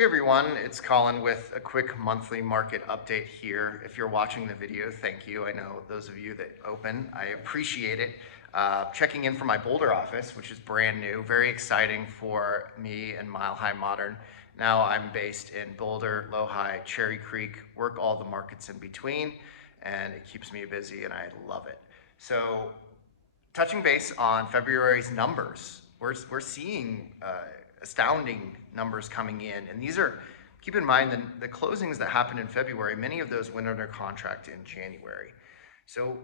Hey everyone, it's Colin with a quick monthly market update here. If you're watching the video, thank you. I know those of you that open, I appreciate it. Checking in from my Boulder office, which is brand new, very exciting for me and Mile High Modern. Now I'm based in Boulder, Lowhigh, Cherry Creek, work all the markets in between, and it keeps me busy and I love it. So touching base on February's numbers, we're seeing astounding numbers coming in. And these are, keep in mind, the closings that happened in February, many of those went under contract in January. So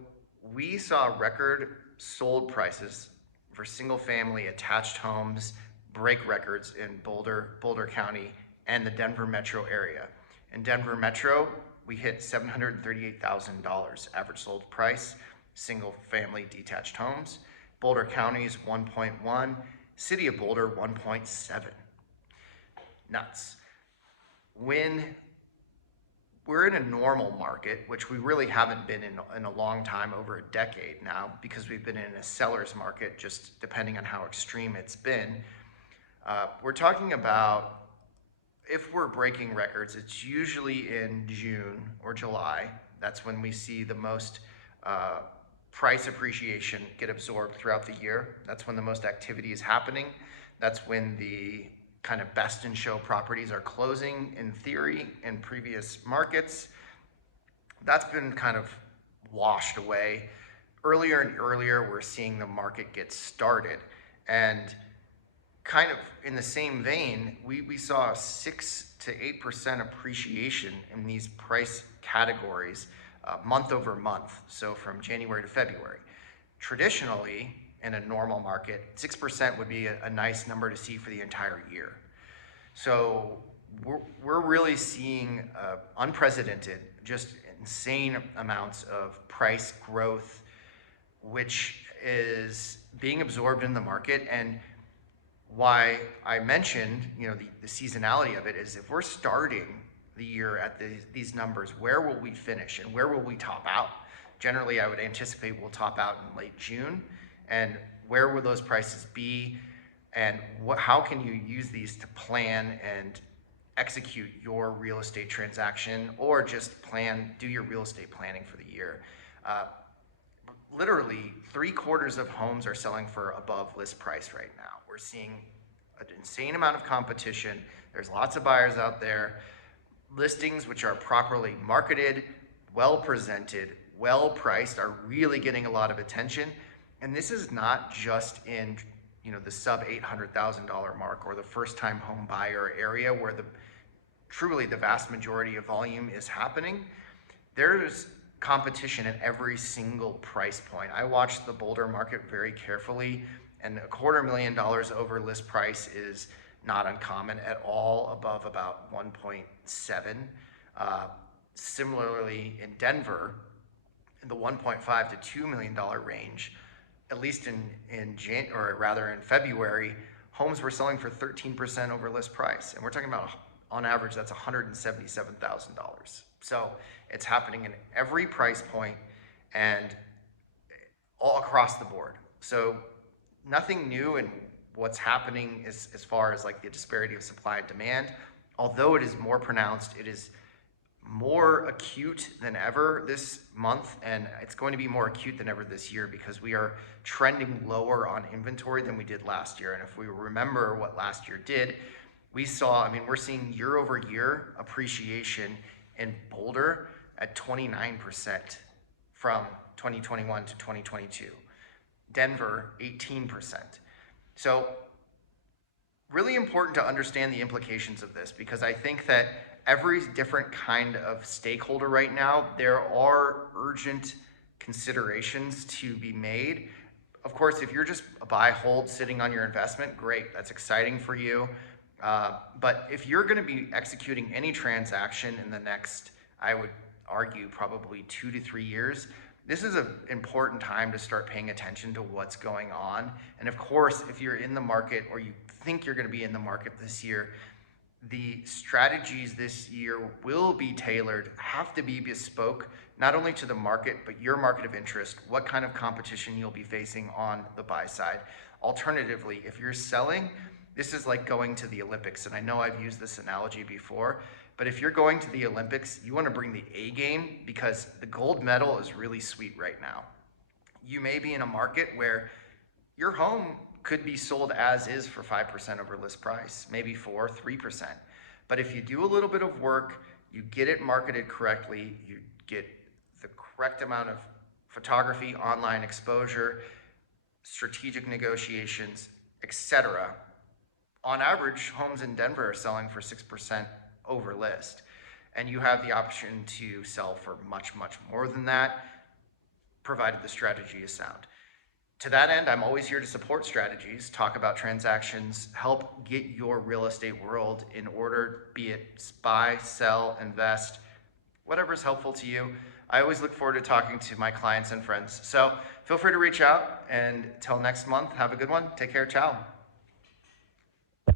we saw record sold prices for single family attached homes break records in Boulder County and the Denver metro area. In Denver metro, we hit $738,000 average sold price, single family detached homes. Boulder County's 1.1, City of Boulder 1.7. Nuts. When we're in a normal market, which we really haven't been in a long time, over a decade now, because we've been in a seller's market, just depending on how extreme it's been, we're talking about, if we're breaking records, it's usually in June or July. That's when we see the most price appreciation get absorbed throughout the year. That's when the most activity is happening. That's when the kind of best in show properties are closing in theory in previous markets. That's been kind of washed away. Earlier and earlier, we're seeing the market get started. And kind of in the same vein, we saw 6 to 8% appreciation in these price categories month over month, so from January to February. Traditionally, in a normal market, 6% would be a nice number to see for the entire year. So we're really seeing unprecedented, just insane amounts of price growth, which is being absorbed in the market. And why I mentioned, the seasonality of it is, if we're starting the year at these numbers, where will we finish and where will we top out? Generally, I would anticipate we'll top out in late June. And where will those prices be? And how can you use these to plan and execute your real estate transaction, or just do your real estate planning for the year? Literally 3/4 of homes are selling for above list price right now. We're seeing an insane amount of competition. There's lots of buyers out there. Listings which are properly marketed, well presented, well priced, are really getting a lot of attention. And this is not just in the sub $800,000 mark or the first time home buyer area, where truly the vast majority of volume is happening. There's competition at every single price point. I watched the Boulder market very carefully, and $250,000 over list price is not uncommon at all, above about 1.7. Similarly, in Denver, in the $1.5 to $2 million range, at least in February, homes were selling for 13% over list price. And we're talking about, on average, that's $177,000. So it's happening in every price point and all across the board. So nothing new in what's happening as far as like the disparity of supply and demand. Although it is more pronounced, it is more acute than ever this month, and it's going to be more acute than ever this year, because we are trending lower on inventory than we did last year. And if we remember what last year did, we're seeing year over year appreciation in Boulder at 29% from 2021 to 2022. Denver, 18%. So really important to understand the implications of this, because I think that every different kind of stakeholder right now, there are urgent considerations to be made. Of course, if you're just a buy, hold, sitting on your investment, great, that's exciting for you. But if you're gonna be executing any transaction in the next, I would argue, probably 2 to 3 years, this is an important time to start paying attention to what's going on. And of course, if you're in the market, or you think you're gonna be in the market this year, the strategies this year will be tailored, have to be bespoke, not only to the market, but your market of interest, what kind of competition you'll be facing on the buy side. Alternatively, if you're selling, This is like going to the Olympics, and I know I've used this analogy before, but if you're going to the Olympics, you want to bring the A game because the gold medal is really sweet right now. You may be in a market where your home could be sold as is for 5% over list price, maybe 4, 3%. But if you do a little bit of work, you get it marketed correctly, you get the correct amount of photography, online exposure, strategic negotiations, etc. On average, homes in Denver are selling for 6% over list. And you have the option to sell for much, much more than that, provided the strategy is sound. To that end, I'm always here to support strategies, talk about transactions, help get your real estate world in order, be it buy, sell, invest, whatever is helpful to you. I always look forward to talking to my clients and friends. So feel free to reach out, and till next month, have a good one. Take care. Ciao.